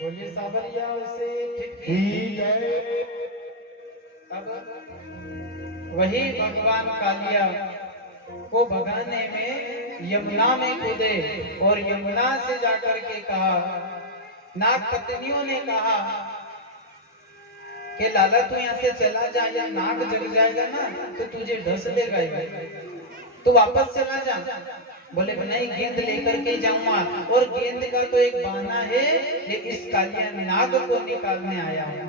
बोलिए सावरिया से ठीक है। अब वही भगवान कालिया को भगाने में यमुना में कूदे और यमुना से जाकर के कहा, नाग पत्नियों ने कहा कि लाला तू यहाँ से चला जा, या नाग जग जाएगा ना तो तुझे ढस देगा, तू वापस चला जा। बोले नहीं, गेंद लेकर के जाऊंगा, और गेंद का तो एक बहाना है कि इस कालिया नाग को निकालने आया हूं।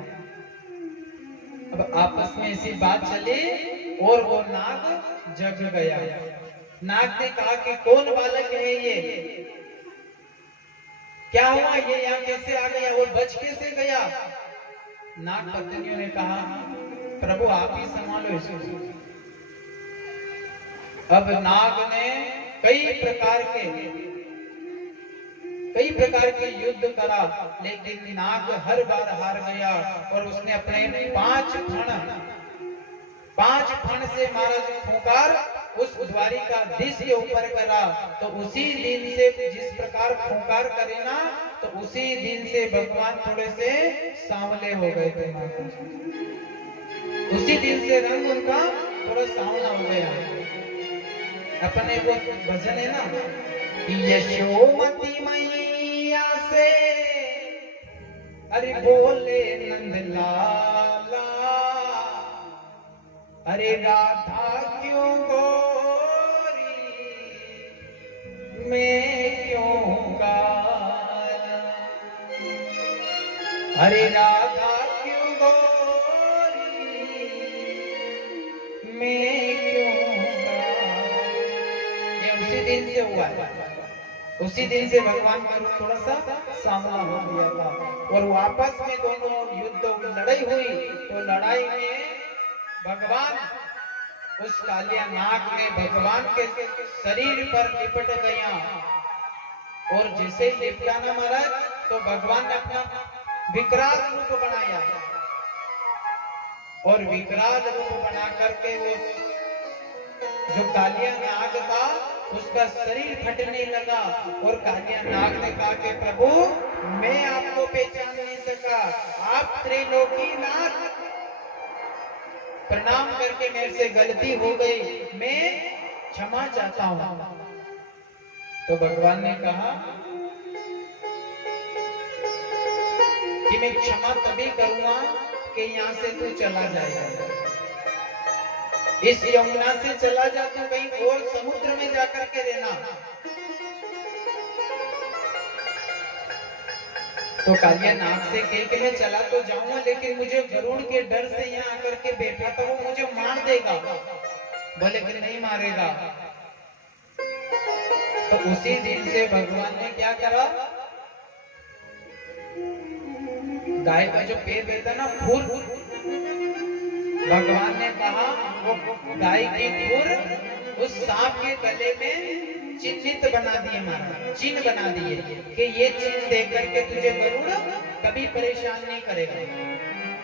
अब आपस में ऐसी बात चली और वो नाग जग गया। नाग ने कहा कि कौन बालक है ये, क्या हुआ, ये यहाँ कैसे आ गया और बच कैसे गया। नाग पत्नियों ने कहा प्रभु आप ही संभालो इसको। अब नाग ने कई प्रकार के युद्ध करा, लेकिन नाग हर बार हार गया और उसने अपने 5 फण से महाराज फूंकार उस द्वारिकाधीश के ऊपर करा। तो उसी दिन से जिस प्रकार फूंकार करे ना, तो उसी दिन से भगवान थोड़े से सांवले हो गए थे। उसी दिन से रंग उनका थोड़ा सांवला हो गया। अपने को भजन है ना, यशोमती मैया से अरे बोले नंद लाला, अरे राधा क्यों गोरी मैं क्यों काला, अरे राधा क्यों गोरी मैं क्यों काला। ये उसी दिन से हुआ है, उसी दिन से भगवान का रूप थोड़ा सा सांवला हो गया था। और वापस में दोनों युद्ध लड़ाई हुई, तो लड़ाई में भगवान उस कालिया नाग ने भगवान के शरीर पर लिपट गया, और जैसे ही लिपटा ना महाराज, तो भगवान ने अपना विकराल रूप बनाया, और विकराल रूप बना करके वो जो कालिया नाग था उसका शरीर फटने लगा। और कालिया नाग ने कहा कि प्रभु मैं आपको पहचान नहीं सका, आप त्रिलोकीनाथ, प्रणाम करके मेरे से गलती हो गई, मैं क्षमा चाहता हूं। तो भगवान ने कहा कि मैं क्षमा तभी करूंगा कि यहाँ से तू चला जाएगा। इस यमुना से चला जा, तू कहीं और समुद्र में जाकर के रहना। तो कालिया नाग से कह के मैं चला तो जाऊंगा, लेकिन मुझे गरुड़ के डर से यहाँ आकर के बैठा था, वो मुझे मार देगा। बोले कि नहीं मारेगा। तो उसी दिन से भगवान ने क्या करा, गाय का जो पेट रहता ना खुर, भगवान ने कहा वो गाय की खुर उस सांप के गले में चिन्हित बना दिए, मारा चिन्ह बना दिए कि ये चिन्ह देख करके तुझे गरुड़ कभी परेशान नहीं करेगा,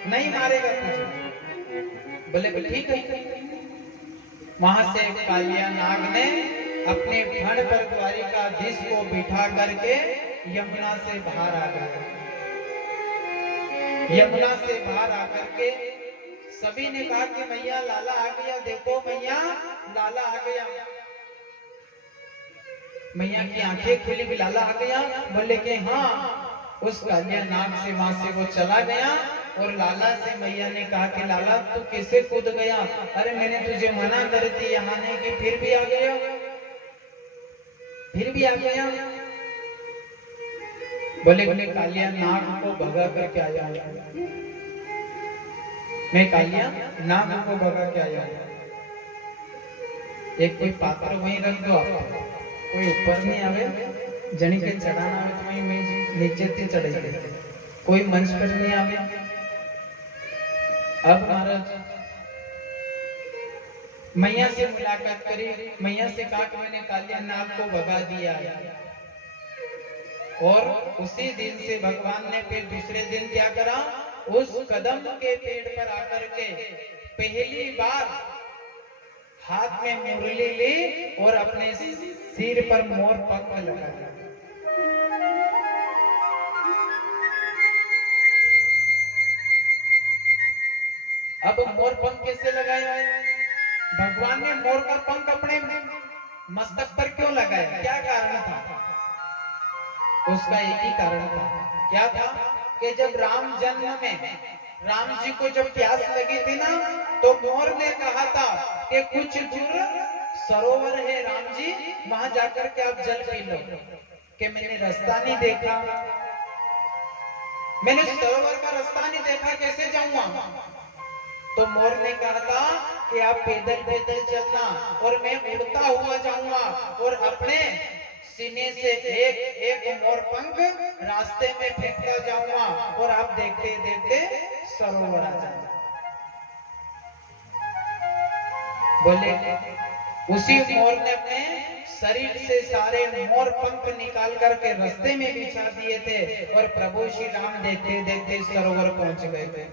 नहीं मारेगा तुझे। बोले ठीक है। वहां से कालिया नाग ने अपने फण पर द्वारिकाधीश को बिठा करके यमुना से बाहर आ गए। यमुना से बाहर आकर के सभी ने कहा कि मैया लाला आ गया, देखो मैया लाला आ गया। मैया की आंखें खुली भी लाला आ गया। बोले कि हाँ। उस कालिया नाग से वहां से वो चला गया और लाला से मैया ने कहा कि लाला तू कैसे कूद गया? अरे मैंने तुझे मना कर दी यहाँ आने की, फिर भी आ गया, फिर भी आ गया। बोले कालिया नाग को भगा करके आया, मैं कालिया नाग को भगा के आया। एक कोई पात्र वहीं रख दो, कोई ऊपर नहीं आवे, जनी के चढ़ाना आवे तो वहीं मैं नीचे से चढ़े, कोई मंच पर नहीं आवे। अब महाराज मैया से मुलाकात करी, मैया से कहा कि मैंने कालिया नाग को भगा दिया है। और उसी दिन से भगवान ने फिर दूसरे दिन क्या करा, उस कदम के पेड़ पर आकर के पहली बार हाथ में मुरली ली और अपने सिर पर मोर पंख लगाया। अब मोर पंख कैसे लगाया है? भगवान ने मोर का पंख अपने मस्तक पर क्यों लगाया? क्या कारण था? उसका एक ही कारण था। क्या था कि जब राम जन्म में राम जी को जब प्यास लगी थी ना, तो मोर ने कहा था कि कुछ दूर सरोवर है राम जी, वहां जाकर के आप जल पी लो। कि मैंने रास्ता नहीं देखा, मैंने सरोवर का रास्ता नहीं देखा, कैसे जाऊंगा? तो मोर ने कहा था कि आप पैदल पैदल चलना और मैं उड़ता हुआ जाऊंगा और अपने सीने से एक एक मोर पंख रास्ते में फेंकता जाऊंगा और आप देखते देखते सरोवर आ जाएगा। बोले उसी मोर ने अपने शरीर से सारे मोर पंख निकाल करके रास्ते में बिछा दिए थे और प्रभु श्री राम देखते देखते सरोवर पहुंच गए थे।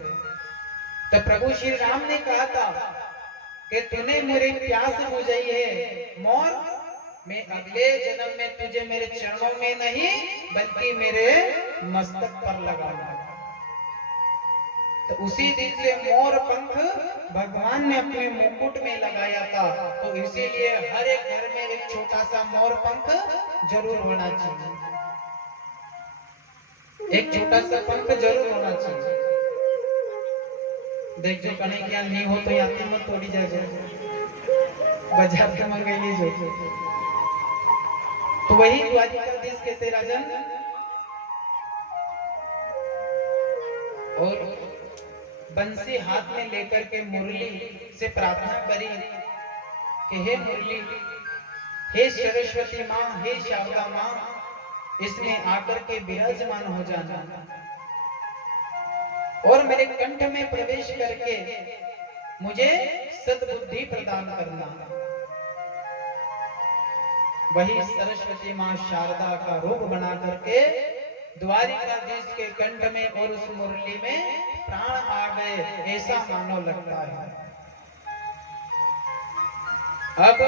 तो प्रभु श्री राम ने कहा था कि तूने मेरी प्यास बुझाई है मोर, मैं अगले जन्म में तुझे मेरे चरणों में नहीं बल्कि मेरे मस्तक पर लगाऊंगा। तो उसी दिन से मोर पंख भगवान ने अपने मुकुट में लगाया था। तो इसीलिए हर एक घर में एक छोटा सा मोर पंख जरूर होना चाहिए, एक छोटा सा पंख जरूर होना चाहिए। देख जो कने क्या नहीं हो तो याती मत तोड़ी जाए, बाजार के मंगाई लीजिए। तो वही द्वारिकाधीश कहते राजन। और बंसी हाथ में लेकर के मुरली से प्रार्थना करी कि हे मुरली, हे सरस्वती माँ, हे शारदा माँ, इसमें आकर के विराजमान हो जाना और मेरे कंठ में प्रवेश करके मुझे सद्बुद्धि प्रदान करना। वही सरस्वती माँ शारदा का रूप बना करके द्वारिकाधीश के कंठ में और उस मुरली में प्राण आ गए, ऐसा मानो लगता है। अब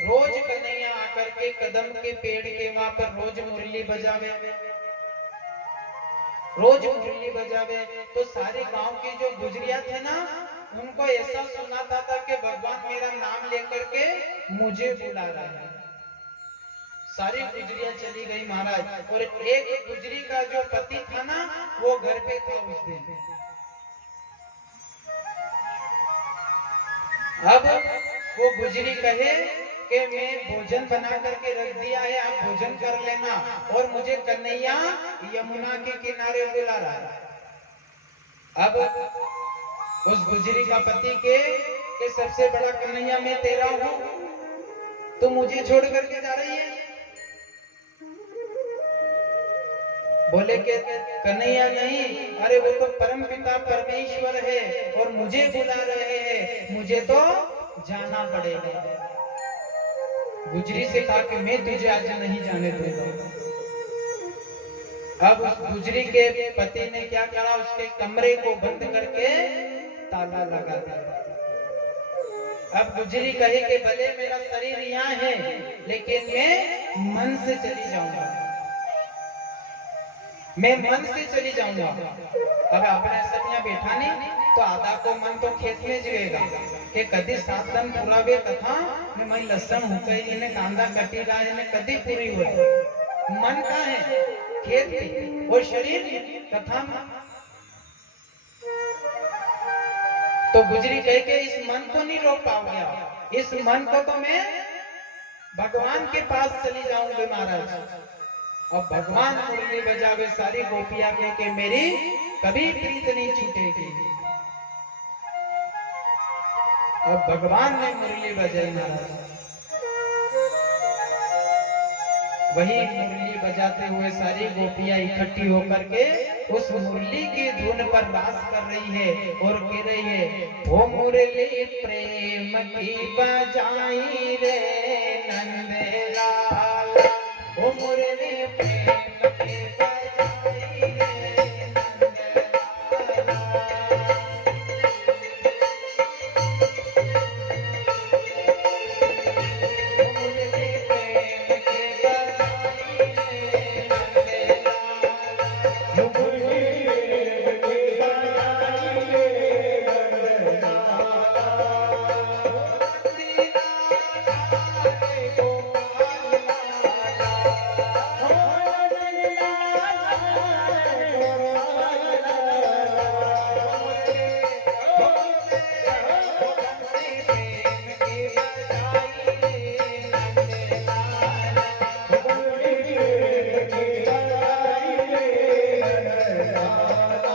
रोज कन्हैया आकर के कदम के पेड़ के वहां पर रोज मुरली बजावे, रोज मुरली बजावे। तो सारे गांव के जो गुजरिया थे ना, उनको ऐसा सुनाता था कि भगवान मेरा नाम लेकर के मुझे बुला रहा है। सारी गुजरिया चली गई महाराज, और एक गुजरी का जो पति था ना, वो घर पे अब वो गुजरी कहे कि मैं भोजन बना करके रख दिया है, आप भोजन कर लेना, और मुझे कन्हैया यमुना के किनारे बुला रहा है। अब उस गुजरी का पति के सबसे बड़ा कन्हैया मैं तेरा हूं, तू मुझे छोड़ करके जा रही है। बोले के कन्हैया नहीं, अरे वो तो परम पिता परमेश्वर है और मुझे बुला रहे हैं, मुझे तो जाना पड़ेगा। गुजरी से कहा कि मैं तुझे आज नहीं जाने दूंगा। अब उस गुजरी के पति ने क्या करा, उसके कमरे को बंद करके ताला लगा दिया। अब गुजरी कहे कि भले मेरा शरीर यहाँ है, लेकिन मैं मन से चली जाऊंगा, मैं मन से चली जाऊंगा। अब अपने सब यहाँ बैठा नहीं तो आधा को मन तो खेत में जीवेगा कि कदी 7 दिन पुरावे कथा ने मैं लसन हुकई ने कांदा कटी गाय ने कदी पूरी हो। मन का है खेत में और शरीर कथा में। तो गुजरी कह के इस मन को नहीं रोक पाऊंगा, इस मन को तो मैं भगवान के पास चली जाऊंगी महाराज। अब भगवान मुरली बजावे, सारी गोपियां कह के मेरी कभी प्रीत नहीं छूटेगी। अब भगवान ने मुरली बजाई महाराज। वही मुरली बजाते हुए सारी गोपियां इकट्ठी होकर के उस मुरली की धुन पर बास कर रही है और कह रही है, ओ मुरली प्रेम की बजाई रे नंदलाल, ओ मुरली प्रेम